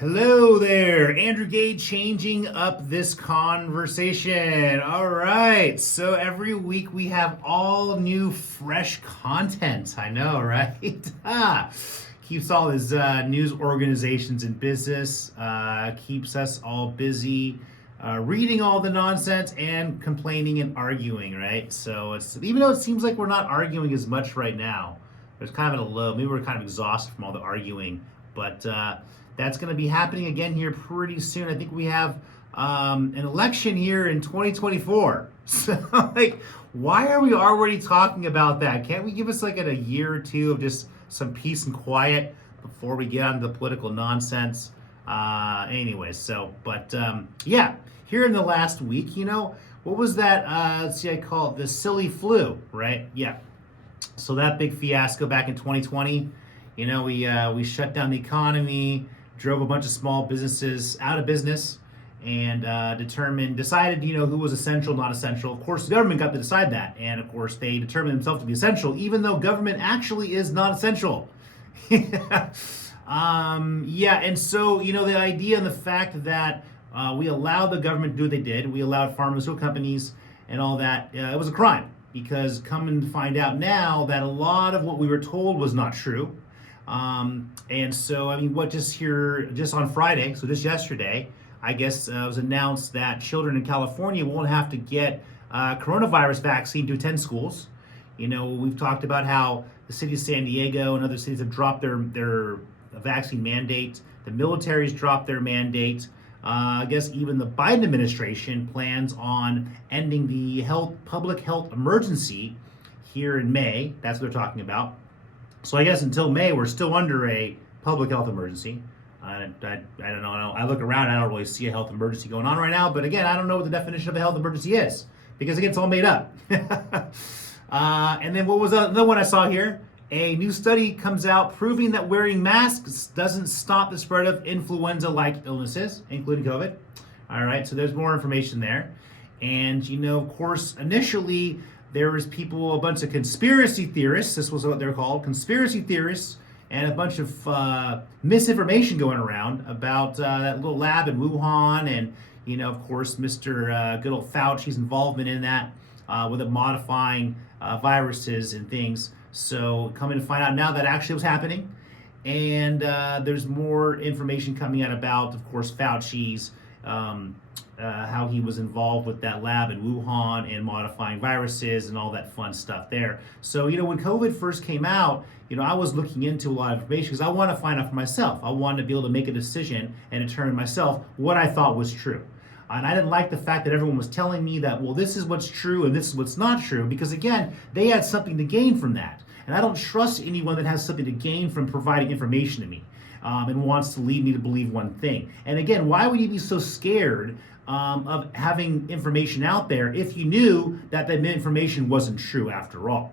Hello there, Andrew Gage, changing up this conversation. All right, so every week we have all new, fresh content. I know, right? Keeps all his news organizations in business, keeps us all busy, reading all the nonsense and complaining and arguing, right? So it's even though it seems like we're not arguing as much right now, there's kind of a low. Maybe we're kind of exhausted from all the arguing, but. That's going to be happening again here pretty soon. I think we have an election here in 2024. So, why are we already talking about that? Can't we give us like a year or two of just some peace and quiet before we get on the political nonsense? Yeah, here in the last week, what was that? Let's see, I call it the silly flu, right? Yeah. So that big fiasco back in 2020, we shut down the economy, drove a bunch of small businesses out of business, and decided, who was essential, not essential. Of course, the government got to decide that, and of course, they determined themselves to be essential, even though government actually is not essential. And so, the idea and the fact that we allowed the government to do what they did, we allowed pharmaceutical companies and all that, it was a crime, because come and find out now that a lot of what we were told was not true. Just on Friday, so just yesterday, I guess it was announced that children in California won't have to get coronavirus vaccine to attend schools. We've talked about how the city of San Diego and other cities have dropped their vaccine mandate. The military's dropped their mandate. I guess even the Biden administration plans on ending the public health emergency here in May. That's what they're talking about. So I guess until May, we're still under a public health emergency. I don't know. I look around, I don't really see a health emergency going on right now. But again, I don't know what the definition of a health emergency is, because again, it's all made up. And then what was another one I saw here? A new study comes out proving that wearing masks doesn't stop the spread of influenza-like illnesses, including COVID. All right, so there's more information there. And, of course, initially, there was a bunch of conspiracy theorists, this was what they're called, conspiracy theorists, and a bunch of misinformation going around about that little lab in Wuhan, and, of course, Mr. Good old Fauci's involvement in that, with it modifying viruses and things. So coming to find out now that actually was happening, and there's more information coming out about, of course, Fauci's, how he was involved with that lab in Wuhan and modifying viruses and all that fun stuff there. So, when COVID first came out, I was looking into a lot of information because I want to find out for myself. I wanted to be able to make a decision and determine myself what I thought was true. And I didn't like the fact that everyone was telling me that, well, this is what's true and this is what's not true, because again, they had something to gain from that. And I don't trust anyone that has something to gain from providing information to me. And wants to lead me to believe one thing. And again, why would you be so scared of having information out there if you knew that that information wasn't true after all?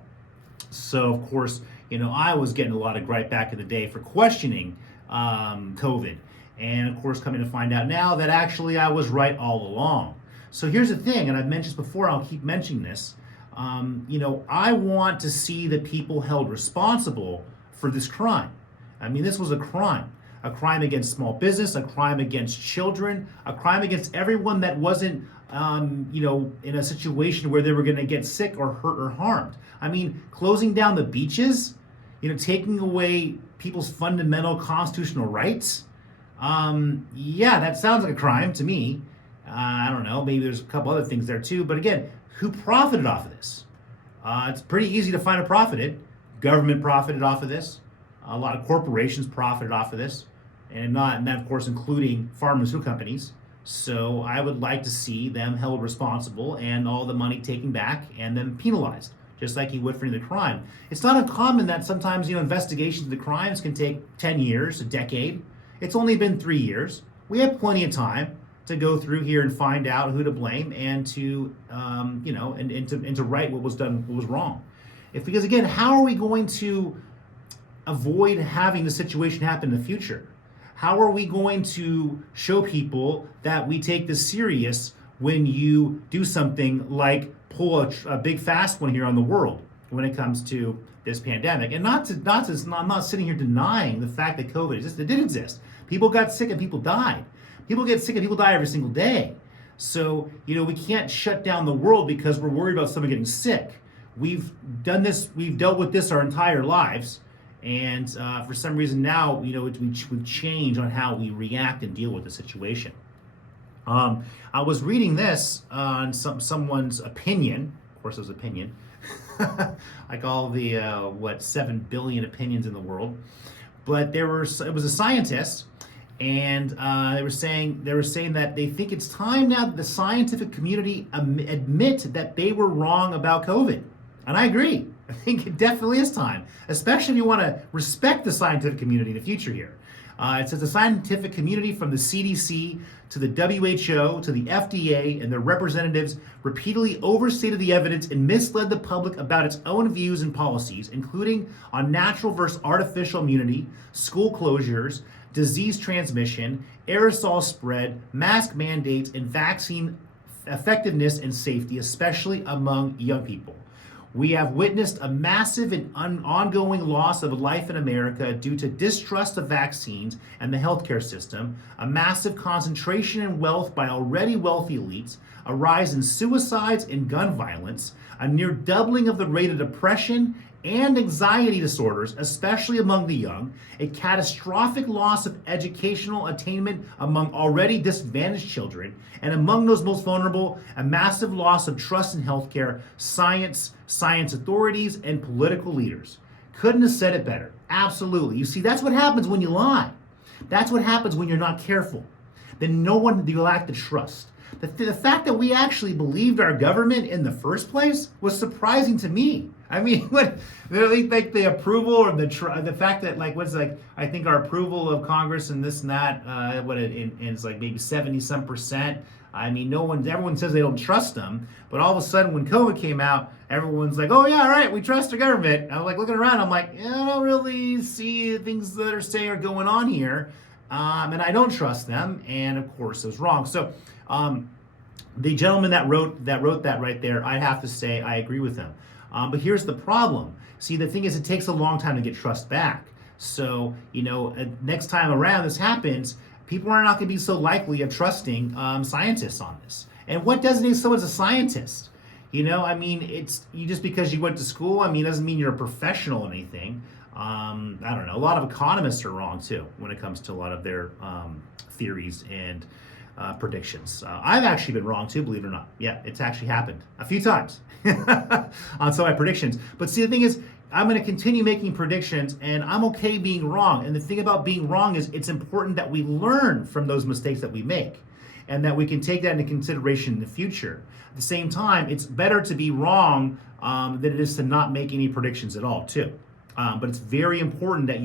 So, of course, I was getting a lot of gripe back in the day for questioning COVID. And, of course, coming to find out now that actually I was right all along. So here's the thing, and I've mentioned this before, I'll keep mentioning this. I want to see the people held responsible for this crime. I mean, this was a crime against small business, a crime against children, a crime against everyone that wasn't, in a situation where they were going to get sick or hurt or harmed. I mean, closing down the beaches, taking away people's fundamental constitutional rights. That sounds like a crime to me. I don't know, maybe there's a couple other things there too. But again, who profited off of this? It's pretty easy to find who profited. Government profited off of this. A lot of corporations profited off of this, and that, of course, including pharmaceutical companies. So I would like to see them held responsible and all the money taken back and then penalized, just like you would for any crime. It's not uncommon that sometimes, investigations into crimes can take 10 years, a decade. It's only been 3 years. We have plenty of time to go through here and find out who to blame and to, and to right what was done, what was wrong. Because again, how are we going to avoid having the situation happen in the future? How are we going to show people that we take this serious when you do something like pull a big fast one here on the world when it comes to this pandemic? And I'm not sitting here denying the fact that COVID exists. It did exist. People got sick and people died. People get sick and people die every single day. So, we can't shut down the world because we're worried about someone getting sick. We've done this, we've dealt with this our entire lives. And for some reason now, we've changed on how we react and deal with the situation. I was reading this on someone's opinion. Of course, it was opinion. Like all the 7 billion opinions in the world. But it was a scientist, and they were saying that they think it's time now that the scientific community admit that they were wrong about COVID. And I agree. I think it definitely is time, especially if you want to respect the scientific community in the future here. It says the scientific community from the CDC to the WHO to the FDA and their representatives repeatedly overstated the evidence and misled the public about its own views and policies, including on natural versus artificial immunity, school closures, disease transmission, aerosol spread, mask mandates, and vaccine effectiveness and safety, especially among young people. We have witnessed a massive and ongoing loss of life in America due to distrust of vaccines and the healthcare system, a massive concentration in wealth by already wealthy elites, a rise in suicides and gun violence, a near doubling of the rate of depression and anxiety disorders, especially among the young, a catastrophic loss of educational attainment among already disadvantaged children, and among those most vulnerable, a massive loss of trust in healthcare, science authorities, and political leaders. Couldn't have said it better. Absolutely. You see, that's what happens when you lie. That's what happens when you're not careful. Then you lack the trust. The fact that we actually believed our government in the first place was surprising to me. I mean, like the approval or the fact that I think our approval of Congress and this and that, it's like maybe 70-some%. I mean, everyone says they don't trust them, but all of a sudden when COVID came out, everyone's like, oh yeah, all right, we trust the government. I was like looking around, I'm like, yeah, I don't really see things that are saying are going on here, and I don't trust them, and of course it was wrong. So the gentleman that wrote that right there, I have to say I agree with him. But here's the problem. See, the thing is, it takes a long time to get trust back. So, next time around this happens, people are not going to be so likely of trusting scientists on this. And what designates someone as a scientist? It's just because you went to school, it doesn't mean you're a professional or anything. I don't know. A lot of economists are wrong too when it comes to a lot of their theories and predictions. I've actually been wrong too, believe it or not. Yeah, it's actually happened a few times on some of my predictions. But see, the thing is, I'm going to continue making predictions, and I'm okay being wrong. And the thing about being wrong is it's important that we learn from those mistakes that we make, and that we can take that into consideration in the future. At the same time, it's better to be wrong than it is to not make any predictions at all too. But it's very important that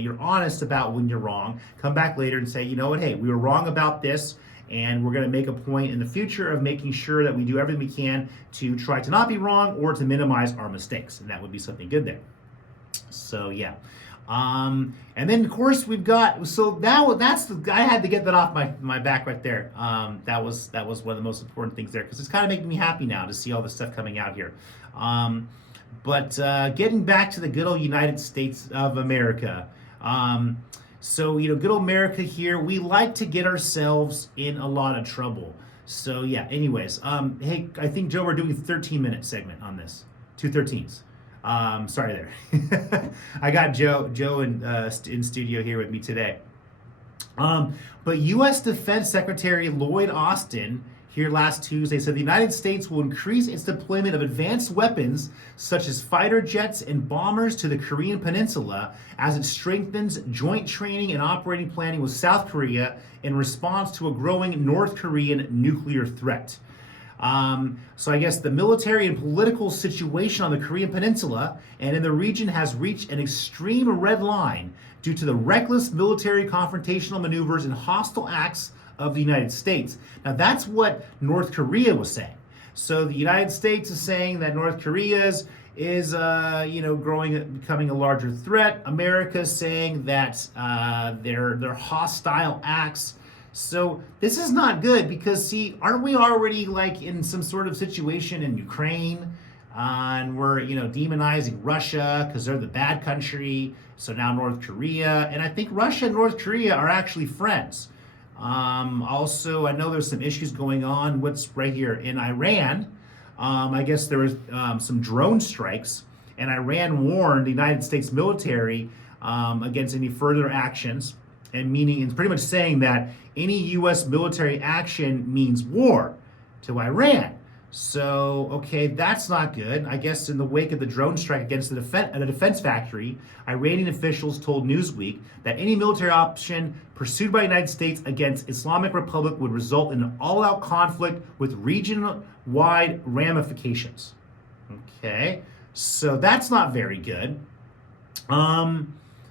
you're honest about when you're wrong. Come back later and say, you know what, hey, we were wrong about this, and we're going to make a point in the future of making sure that we do everything we can to try to not be wrong or to minimize our mistakes. And that would be something good there. So, yeah. And then, of course, I had to get that off my back right there. That was one of the most important things there, because it's kind of making me happy now to see all this stuff coming out here. But getting back to the good old United States of America. So, good old America here, we like to get ourselves in a lot of trouble. So, yeah, anyways, hey, I think, Joe, we're doing a 13-minute segment on this. 2 13s. Sorry there. I got Joe in studio here with me today. But U.S. Defense Secretary Lloyd Austin here last Tuesday said the United States will increase its deployment of advanced weapons such as fighter jets and bombers to the Korean Peninsula as it strengthens joint training and operating planning with South Korea in response to a growing North Korean nuclear threat. So I guess the military and political situation on the Korean Peninsula and in the region has reached an extreme red line due to the reckless military confrontational maneuvers and hostile acts of the United States. Now that's what North Korea was saying. So the United States is saying that North Korea is becoming a larger threat. America is saying that they're hostile acts. So this is not good because, see, aren't we already in some sort of situation in Ukraine? And we're, demonizing Russia because they're the bad country. So now North Korea, and I think Russia and North Korea are actually friends. Also, I know there's some issues going on. What's right here in Iran? I guess there was some drone strikes, and Iran warned the United States military against any further actions, and meaning it's pretty much saying that any U.S. military action means war to Iran. So, okay, that's not good. I guess in the wake of the drone strike against a defense factory, Iranian officials told Newsweek that any military option pursued by the United States against Islamic Republic would result in an all-out conflict with region-wide ramifications. Okay, so that's not very good.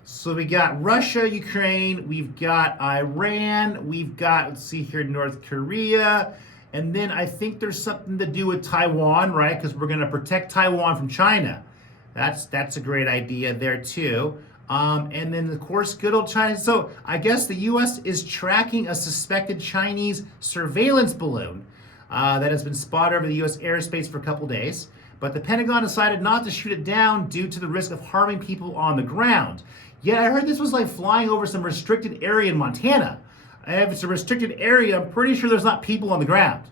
So we got Russia, Ukraine, we've got Iran, we've got, let's see here, North Korea. And then I think there's something to do with Taiwan, right? Because we're going to protect Taiwan from China. That's a great idea there too. And then of course, good old China. So I guess the U.S. is tracking a suspected Chinese surveillance balloon that has been spotted over the U.S. airspace for a couple days. But the Pentagon decided not to shoot it down due to the risk of harming people on the ground. Yet I heard this was like flying over some restricted area in Montana. If it's a restricted area, I'm pretty sure there's not people on the ground.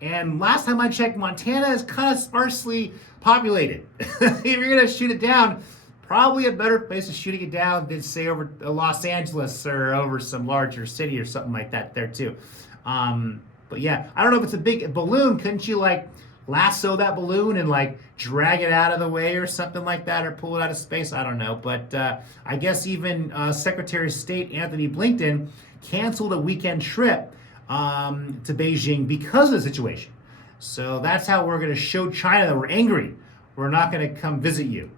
And last time I checked, Montana is kind of sparsely populated. If you're going to shoot it down, probably a better place to shooting it down than, say, over Los Angeles or over some larger city or something like that there, too. But yeah, I don't know if it's a big balloon. Couldn't you, like, lasso that balloon and, like, drag it out of the way or something like that, or pull it out of space? I don't know. But I guess even Secretary of State Anthony Blinken canceled a weekend trip to Beijing because of the situation. So that's how we're going to show China that we're angry. We're not going to come visit you.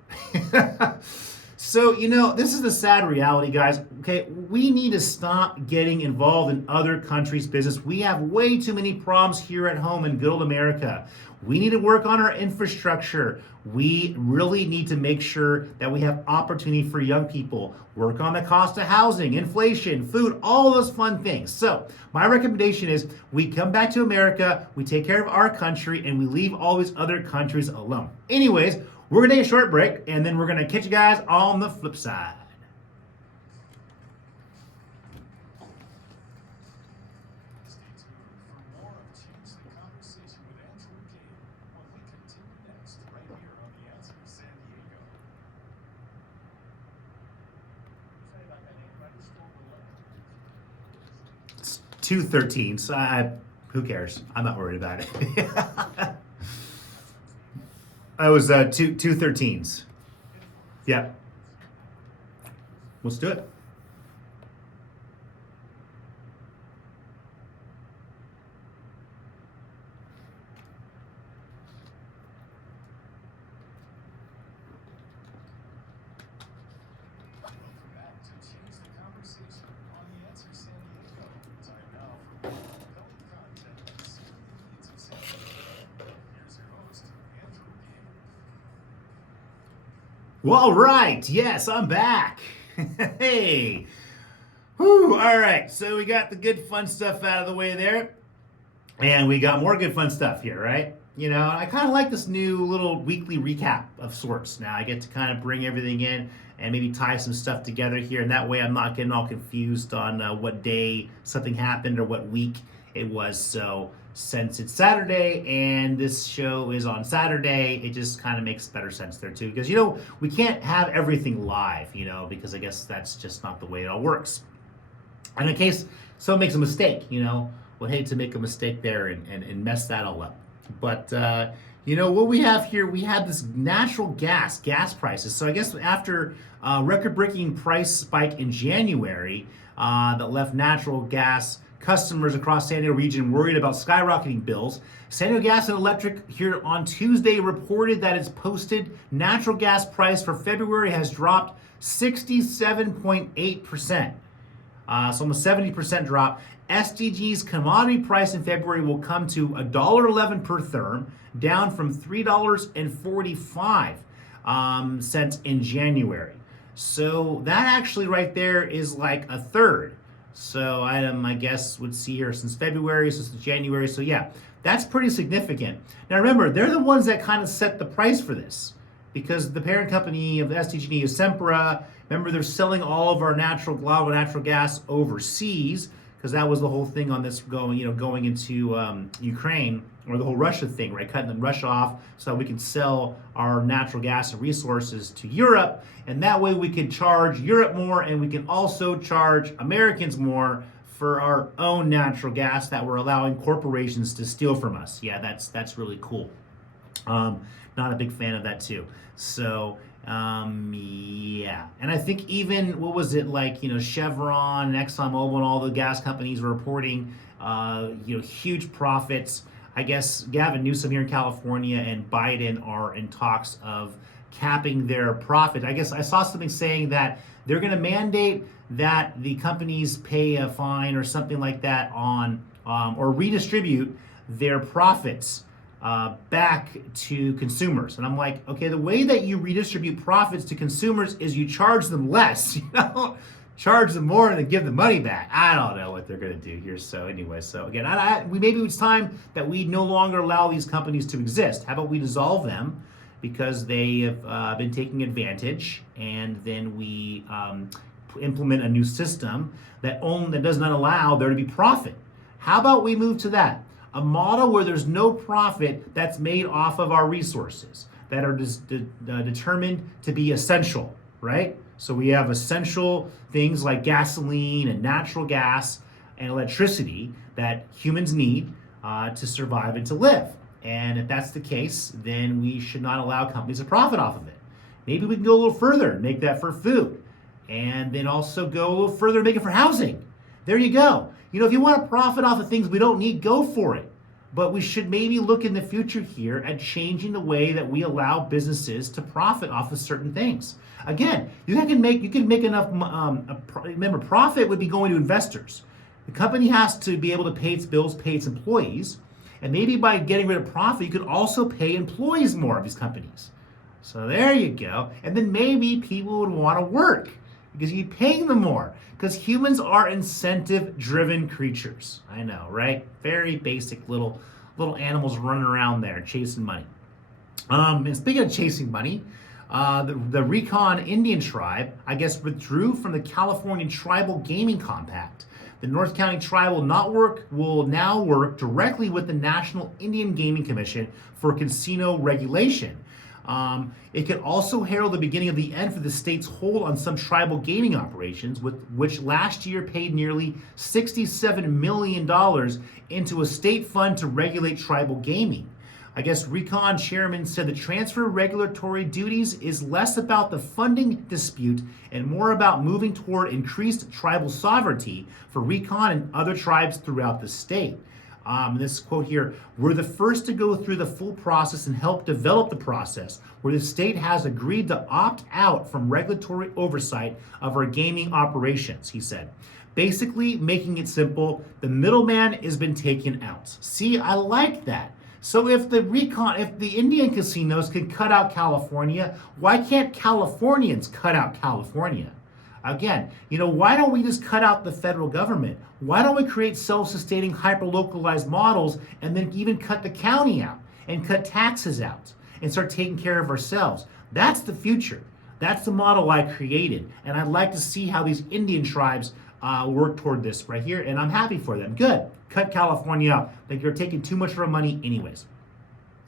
So, this is the sad reality, guys. Okay, we need to stop getting involved in other countries' business. We have way too many problems here at home in good old America. We need to work on our infrastructure. We really need to make sure that we have opportunity for young people. Work on the cost of housing, inflation, food, all those fun things. So my recommendation is we come back to America, we take care of our country, and we leave all these other countries alone. Anyways, we're going to take a short break, and then we're going to catch you guys on the flip side. It's 2:13, so who cares? I'm not worried about it. I was 2:13s. Yeah. Let's do it. Well, all right. Yes, I'm back. Hey. Whew. All right. So we got the good fun stuff out of the way there. And we got more good fun stuff here, right? I kind of like this new little weekly recap of sorts. Now I get to kind of bring everything in and maybe tie some stuff together here. And that way I'm not getting all confused on what day something happened or what week it was. So since it's Saturday and this show is on Saturday, it just kind of makes better sense there too. Because, we can't have everything live, because I guess that's just not the way it all works. And in case someone makes a mistake, we'll hate to make a mistake there and mess that all up. But, what we have here, we have this natural gas prices. So I guess after record-breaking price spike in January that left natural gas customers across San Diego region worried about skyrocketing bills, San Diego Gas and Electric here on Tuesday reported that its posted natural gas price for February has dropped 67.8%. So almost 70% drop. SDG's commodity price in February will come to $1.11 per therm, down from $3.45 in January. So that actually right there is like a third So I guess would see here since February, so since January. So yeah, that's pretty significant. Now remember, they're the ones that kind of set the price for this because the parent company of SDG&E is Sempra. Remember, they're selling all of our natural gas overseas because that was the whole thing on this going into Ukraine, or the whole Russia thing, right? Cutting Russia off so we can sell our natural gas and resources to Europe, and that way we can charge Europe more, and we can also charge Americans more for our own natural gas that we're allowing corporations to steal from us. Yeah, that's really cool. Not a big fan of that too. So yeah, and I think even what was it like? Chevron, and ExxonMobil, and all the gas companies were reporting huge profits. I guess Gavin Newsom here in California and Biden are in talks of capping their profit. I guess I saw something saying that they're going to mandate that the companies pay a fine or something like that on or redistribute their profits back to consumers. And I'm like, okay, the way that you redistribute profits to consumers is you charge them less. You don't charge them more and then give the money back. I don't know what they're going to do here. So anyway, so again, maybe it's time that we no longer allow these companies to exist. How about we dissolve them because they have been taking advantage, and then we implement a new system that does not allow there to be profit. How about we move to that? A model where there's no profit that's made off of our resources that are determined to be essential, right? So we have essential things like gasoline and natural gas and electricity that humans need to survive and to live. And if that's the case, then we should not allow companies to profit off of it. Maybe we can go a little further and make that for food. And then also go a little further and make it for housing. There you go. If you want to profit off of things we don't need, go for it. But we should maybe look in the future here at changing the way that we allow businesses to profit off of certain things. Again, you can make enough. Remember, profit would be going to investors. The company has to be able to pay its bills, pay its employees, and maybe by getting rid of profit, you could also pay employees more of these companies. So there you go. And then maybe people would want to work because you're paying them more. Because humans are incentive-driven creatures. I know, right? Very basic little animals running around there chasing money. And speaking of chasing money, the Recon Indian tribe, I guess, withdrew from the California Tribal Gaming Compact. The North County Tribe will now work directly with the National Indian Gaming Commission for casino regulation. It could also herald the beginning of the end for the state's hold on some tribal gaming operations, which last year paid nearly $67 million into a state fund to regulate tribal gaming. I guess Recon chairman said the transfer of regulatory duties is less about the funding dispute and more about moving toward increased tribal sovereignty for Recon and other tribes throughout the state. This quote here, we're the first to go through the full process and help develop the process where the state has agreed to opt out from regulatory oversight of our gaming operations, he said. Basically, making it simple, the middleman has been taken out. See, I like that. So if the Indian casinos can cut out California, why can't Californians cut out California? Again, why don't we just cut out the federal government? Why don't we create self-sustaining, hyper-localized models and then even cut the county out and cut taxes out and start taking care of ourselves? That's the future. That's the model I created. And I'd like to see how these Indian tribes work toward this right here. And I'm happy for them. Good. Cut California out. Like you're taking too much of our money anyways.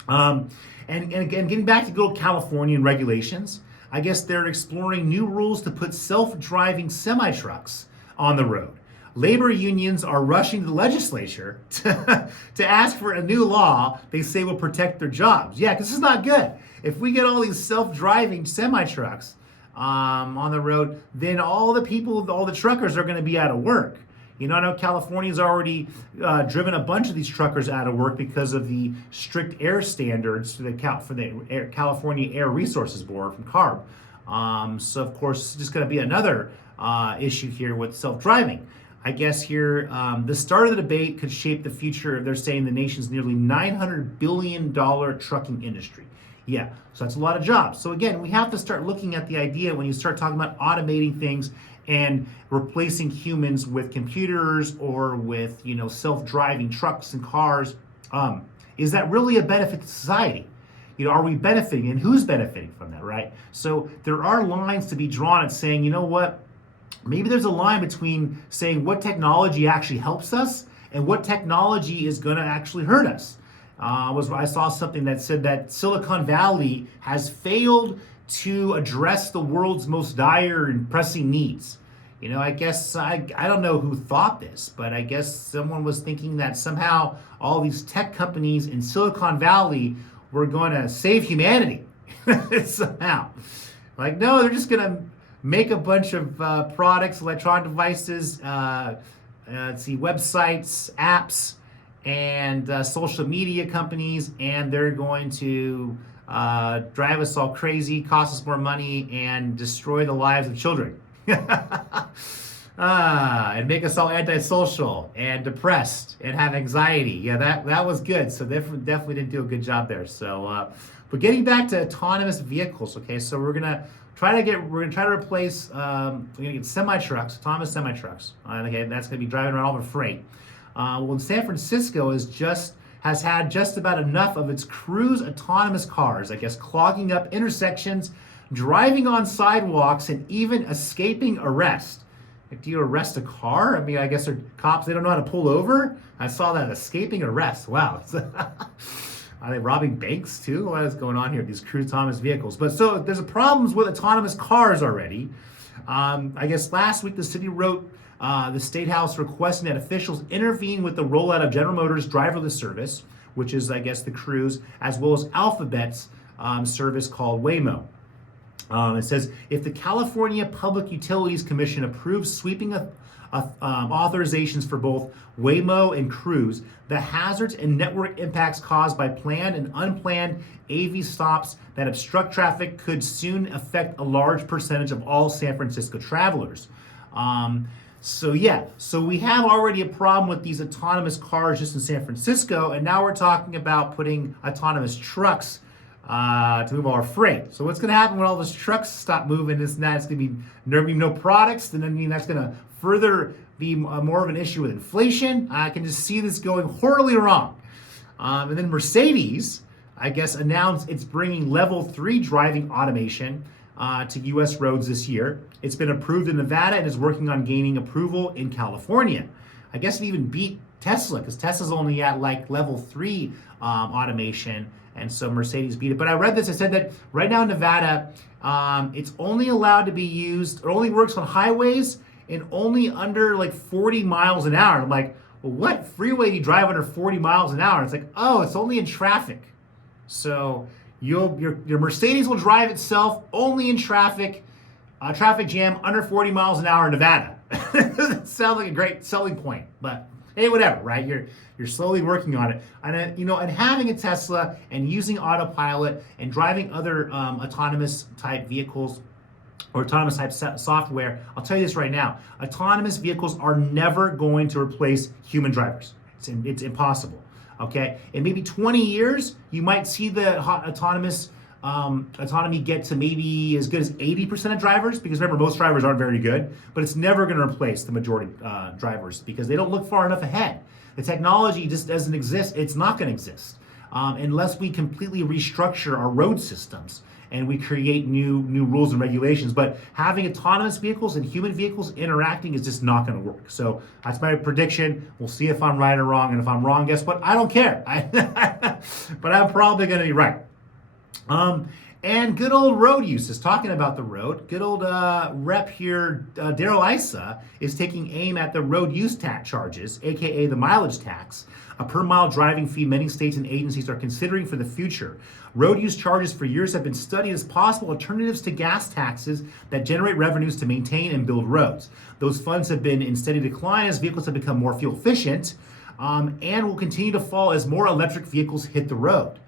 And again, getting back to good old Californian regulations, I guess they're exploring new rules to put self-driving semi-trucks on the road. Labor unions are rushing to the legislature to ask for a new law they say will protect their jobs. Yeah, because this is not good. If we get all these self-driving semi-trucks on the road, then all the truckers are going to be out of work. I know California's already driven a bunch of these truckers out of work because of the strict air standards for the California Air Resources Board from CARB. So, of course, it's just going to be another issue here with self-driving. I guess here, the start of the debate could shape the future of, they're saying, the nation's nearly $900 billion trucking industry. Yeah, so that's a lot of jobs. So again, we have to start looking at the idea when you start talking about automating things and replacing humans with computers or with self-driving trucks and cars. Is that really a benefit to society? Are we benefiting, and who's benefiting from that, right? So there are lines to be drawn at saying, you know what, maybe there's a line between saying what technology actually helps us and what technology is going to actually hurt us. I saw something that said that Silicon Valley has failed to address the world's most dire and pressing needs. I guess I don't know who thought this, but I guess someone was thinking that somehow all these tech companies in Silicon Valley were going to save humanity somehow. Like, no, they're just going to make a bunch of products, electronic devices, websites, apps, and social media companies, and they're going to drive us all crazy, cost us more money, and destroy the lives of children. And make us all antisocial and depressed and have anxiety. Yeah, that was good. So they definitely didn't do a good job there. So, but getting back to autonomous vehicles, okay. So we're gonna try to replace. We're gonna get semi-trucks, autonomous semi-trucks. Okay, that's gonna be driving around all the freight. Well, San Francisco has had just about enough of its Cruise autonomous cars, I guess, clogging up intersections, driving on sidewalks, and even escaping arrest. Like, do you arrest a car? I mean, I guess they're cops, they don't know how to pull over. I saw that, escaping arrest. Wow. Are they robbing banks too? What is going on here, these Cruise autonomous vehicles? But so there's problems with autonomous cars already. I guess last week the city wrote the State House requesting that officials intervene with the rollout of General Motors driverless service, which is, I guess, the Cruise, as well as Alphabet's service called Waymo. It says, if the California Public Utilities Commission approves sweeping authorizations for both Waymo and Cruise, the hazards and network impacts caused by planned and unplanned AV stops that obstruct traffic could soon affect a large percentage of all San Francisco travelers. So we have already a problem with these autonomous cars just in San Francisco, and now we're talking about putting autonomous trucks to move all our freight. So what's going to happen when all those trucks stop moving? It's going to be no products, and then that's going to further be more of an issue with inflation. I can just see this going horribly wrong. And then Mercedes, I guess, announced it's bringing level 3 driving automation to U.S. roads this year. It's been approved in Nevada and is working on gaining approval in California. I guess it even beat Tesla, because Tesla's only at like level 3 automation, and so Mercedes beat it. But I read this, it said that right now in Nevada, it's only allowed to be used, or only works on highways and only under like 40 miles an hour. I'm like, well, what freeway do you drive under 40 miles an hour? It's like, oh, it's only in traffic. So your Mercedes will drive itself only in traffic jam under 40 miles an hour in Nevada. Doesn't sound like a great selling point, but hey, whatever, right? You're slowly working on it, and and having a Tesla and using autopilot and driving other autonomous type vehicles or autonomous type software. I'll tell you this right now: autonomous vehicles are never going to replace human drivers. It's impossible. Okay, in maybe 20 years, you might see the autonomy get to maybe as good as 80% of drivers, because remember, most drivers aren't very good, but it's never going to replace the majority drivers because they don't look far enough ahead. The technology just doesn't exist. It's not going to exist unless we completely restructure our road systems and we create new rules and regulations. But having autonomous vehicles and human vehicles interacting is just not going to work. So that's my prediction. We'll see if I'm right or wrong. And if I'm wrong, guess what? I don't care. But I'm probably going to be right. And good old road use is talking about the road. Good old rep here, Daryl Issa, is taking aim at the road use tax charges, aka the mileage tax, a per mile driving fee many states and agencies are considering for the future. Road use charges for years have been studied as possible alternatives to gas taxes that generate revenues to maintain and build roads. Those funds have been in steady decline as vehicles have become more fuel efficient and will continue to fall as more electric vehicles hit the road.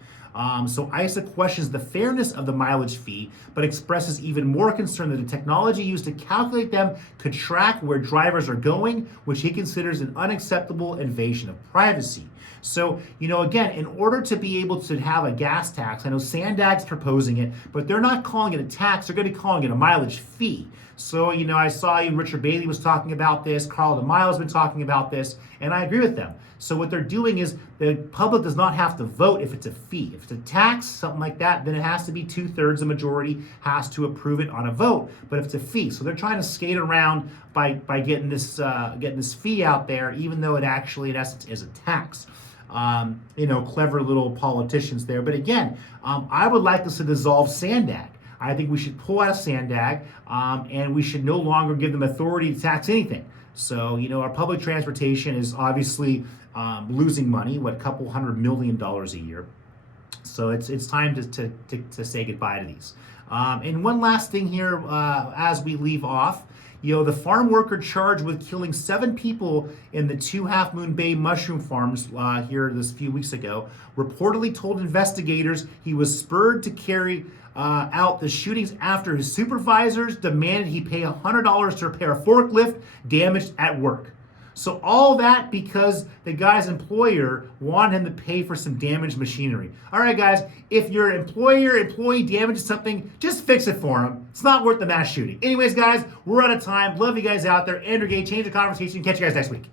So ISA questions the fairness of the mileage fee, but expresses even more concern that the technology used to calculate them could track where drivers are going, which he considers an unacceptable invasion of privacy. So, again, in order to be able to have a gas tax, I know Sandag's proposing it, but they're not calling it a tax, they're going to be calling it a mileage fee. So, I saw even Richard Bailey was talking about this, Carl DeMille has been talking about this, and I agree with them. So what they're doing is the public does not have to vote if it's a fee. If it's a tax, something like that, then it has to be 2/3, the majority has to approve it on a vote. But if it's a fee, so they're trying to skate around by getting this fee out there, even though it actually in essence is a tax. Clever little politicians there. But again, I would like us to dissolve Sandag. I think we should pull out of Sandag, and we should no longer give them authority to tax anything. So, our public transportation is obviously losing money, a couple $100 million a year. So it's time to say goodbye to these. And one last thing here as we leave off. The farm worker charged with killing 7 people in the 2 Half Moon Bay mushroom farms here this few weeks ago reportedly told investigators he was spurred to carry out the shootings after his supervisors demanded he pay $100 to repair a forklift damaged at work. So all that because the guy's employer wanted him to pay for some damaged machinery. All right, guys, if your employee damages something, just fix it for him. It's not worth the mass shooting. Anyways, guys, we're out of time. Love you guys out there. Andrew Gay, change the conversation. Catch you guys next week.